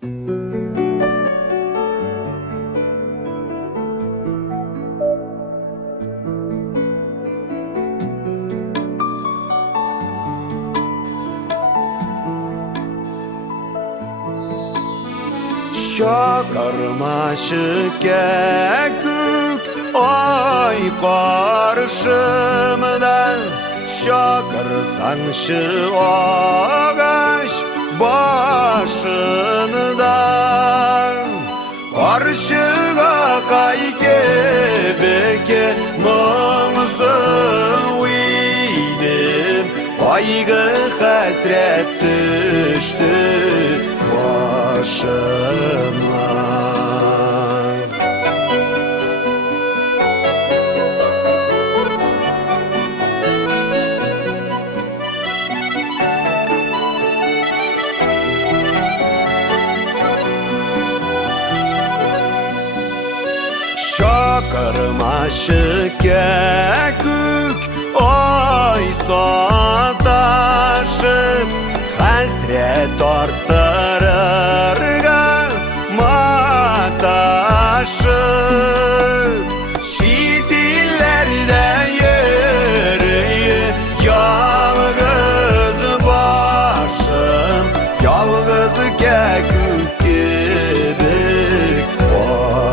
Şu karmaşık kekük ay karşımda, şu kırsanşı ağaç başında. Karşıga kay kebeke mımızdı uydim, kaygı hasret düştü başıma. Karmaşık kekük ay sataşıp, hasret arttırırga mataşıp. Şitillerde yürüyü yalgız başım, yalgız kekük gibi odaşım.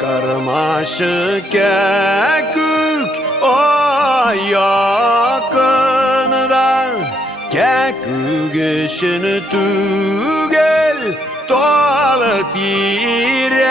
Karmaşık kekük ay yakında, kekük işini tügel dolu direk.